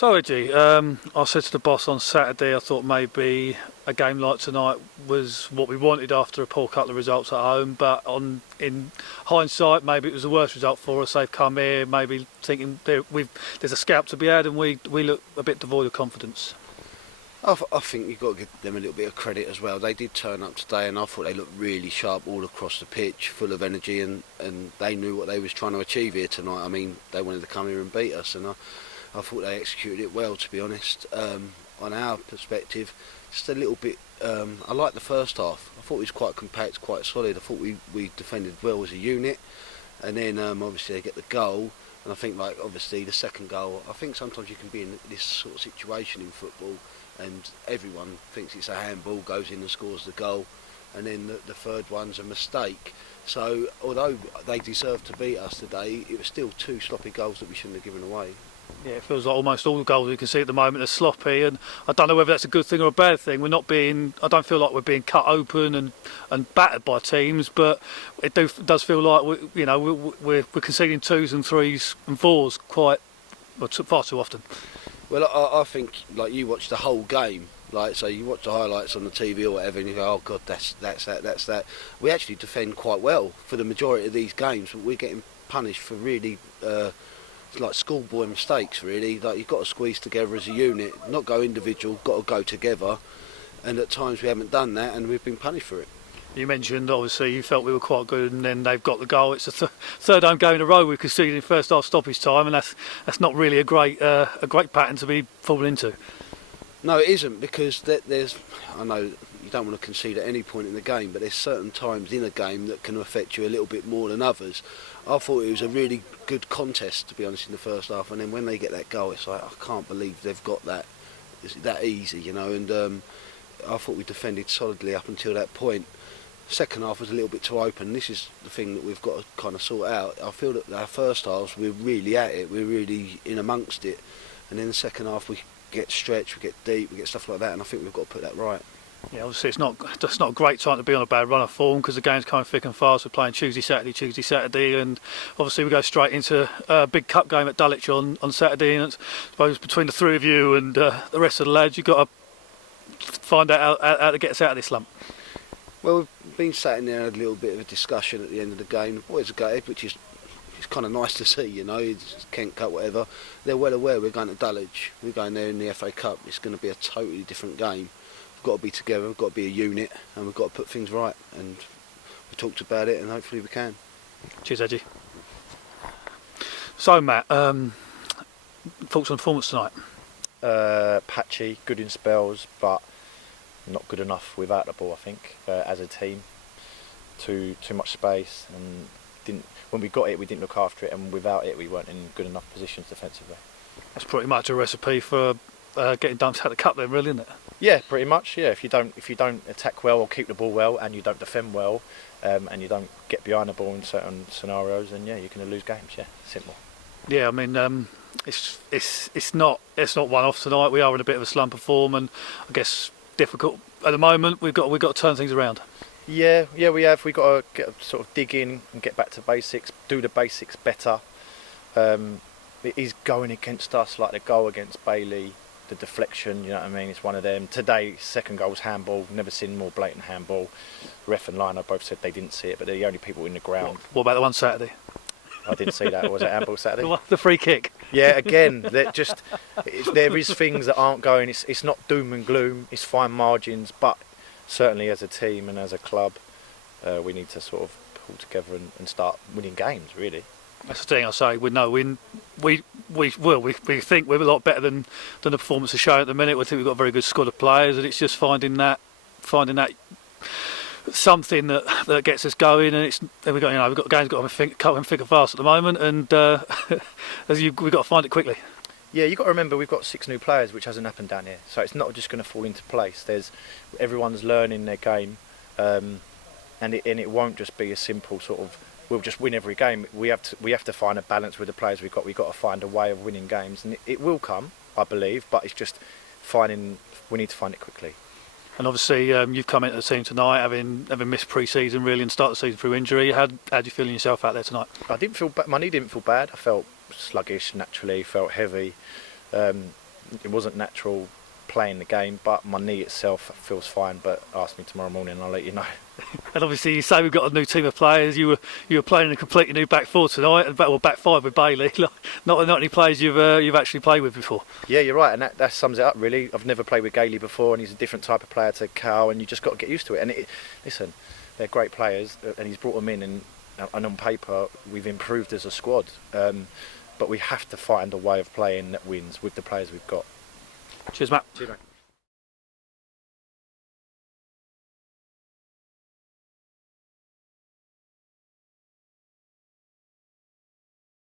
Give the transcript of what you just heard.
So Edgy, I said to the boss on Saturday I thought maybe a game like tonight was what we wanted after a poor couple of results at home, but in hindsight maybe it was the worst result for us. They've come here maybe thinking there's a scalp to be had, and we look a bit devoid of confidence. I think you've got to give them a little bit of credit as well. They did turn up today, and I thought they looked really sharp all across the pitch, full of energy, and they knew what they was trying to achieve here tonight. I mean, they wanted to come here and beat us, and I thought they executed it well, to be honest. On our perspective, just a little bit. I liked the first half. I thought it was quite compact, quite solid. I thought we defended well as a unit, and then obviously they get the goal. And I think, like, obviously the second goal, I think sometimes you can be in this sort of situation in football and everyone thinks it's a handball, goes in and scores the goal, and then the third one's a mistake. So although they deserved to beat us today, it was still two sloppy goals that we shouldn't have given away. Yeah, it feels like almost all the goals we can see at the moment are sloppy, and I don't know whether that's a good thing or a bad thing. I don't feel like we're being cut open and battered by teams, but it does feel like we're conceding 2s and 3s and 4s far too often. Well, I think, like, you watch the whole game, like, so you watch the highlights on the TV or whatever, and you go, oh God, that's that. We actually defend quite well for the majority of these games, but we're getting punished for really like schoolboy mistakes, really. Like, you've got to squeeze together as a unit, not go individual, got to go together, and at times we haven't done that, and we've been punished for it. You mentioned, obviously, you felt we were quite good, and then they've got the goal. It's the third home game in a row we've conceded in first half stoppage time, and that's not really a great pattern to be falling into. No, it isn't, because I know you don't want to concede at any point in the game, but there's certain times in a game that can affect you a little bit more than others. I thought it was a really good contest, to be honest, in the first half, and then when they get that goal, it's like, I can't believe they've got that. It's that easy, and I thought we defended solidly up until that point. Second half was a little bit too open. This is the thing that we've got to kind of sort out. I feel that our first halves, we're really at it, we're really in amongst it, and then the second half we get stretched, we get deep, we get stuff like that, and I think we've got to put that right. Yeah, obviously it's not a great time to be on a bad run of form, because the game's coming thick and fast. We're playing Tuesday, Saturday, and obviously we go straight into a big cup game at Dulwich on Saturday, and I suppose between the three of you and the rest of the lads, you've got to find out how to get us out of this slump. Well, we've been sat in there and had a little bit of a discussion at the end of the game. The boys are gutted, which is kind of nice to see, it's Kent Cup, whatever. They're well aware we're going to Dulwich. We're going there in the FA Cup. It's going to be a totally different game. We've got to be together, we've got to be a unit, and we've got to put things right. And we talked about it, and hopefully we can. Cheers, Edgy. So, Matt, thoughts on performance tonight? Patchy, good in spells, but not good enough without the ball, I think, as a team. Too much space, and when we got it, we didn't look after it, and without it, we weren't in good enough positions defensively. That's pretty much a recipe for getting dumped out of the cup, then, really, isn't it? Yeah, pretty much. Yeah, if you don't attack well or keep the ball well, and you don't defend well, and you don't get behind the ball in certain scenarios, then yeah, you're going to lose games. Yeah, simple. Yeah, I mean, it's not one off tonight. We are in a bit of a slump of form, and I guess difficult at the moment. We've got to turn things around. Yeah, we have. We've got to sort of dig in and get back to basics, do the basics better. It is going against us, like the goal against Bailey, the deflection, you know what I mean? It's one of them. Today, second goal was handball. Never seen more blatant handball. Ref and Liner both said they didn't see it, but they're the only people in the ground. What about the one Saturday? I didn't see that. Was it handball Saturday? The free kick. Yeah, again, there is things that aren't going. It's not doom and gloom. It's fine margins, but certainly as a team and as a club, we need to sort of pull together and start winning games, really. That's the thing I say. We think we're a lot better than the performance is showing at the minute. We think we've got a very good squad of players, and it's just finding that something that gets us going. And we've got games got coming thick and fast at the moment, and we've got to find it quickly. Yeah, you've got to remember we've got 6 new players, which hasn't happened down here. So it's not just going to fall into place. Everyone's learning their game, and it won't just be a simple sort of we'll just win every game. We have to find a balance with the players we've got. We've got to find a way of winning games, and it will come, I believe. But it's just we need to find it quickly. And obviously, you've come into the team tonight, having missed pre-season really and started the season through injury. How do you feeling yourself out there tonight? I didn't feel my knee didn't feel bad. I felt sluggish naturally, felt heavy. it wasn't natural playing the game, but my knee itself feels fine. But ask me tomorrow morning and I'll let you know. And obviously, you say we've got a new team of players. You were playing in a completely new back four tonight, and back five with Bailey. Not any players you've actually played with before. Yeah, you're right, and that sums it up really. I've never played with Gailey before, and he's a different type of player to Cal, and you just got to get used to it. And listen, they're great players, and he's brought them in, and on paper we've improved as a squad. But we have to find a way of playing that wins with the players we've got. Cheers, Matt. Cheers, mate.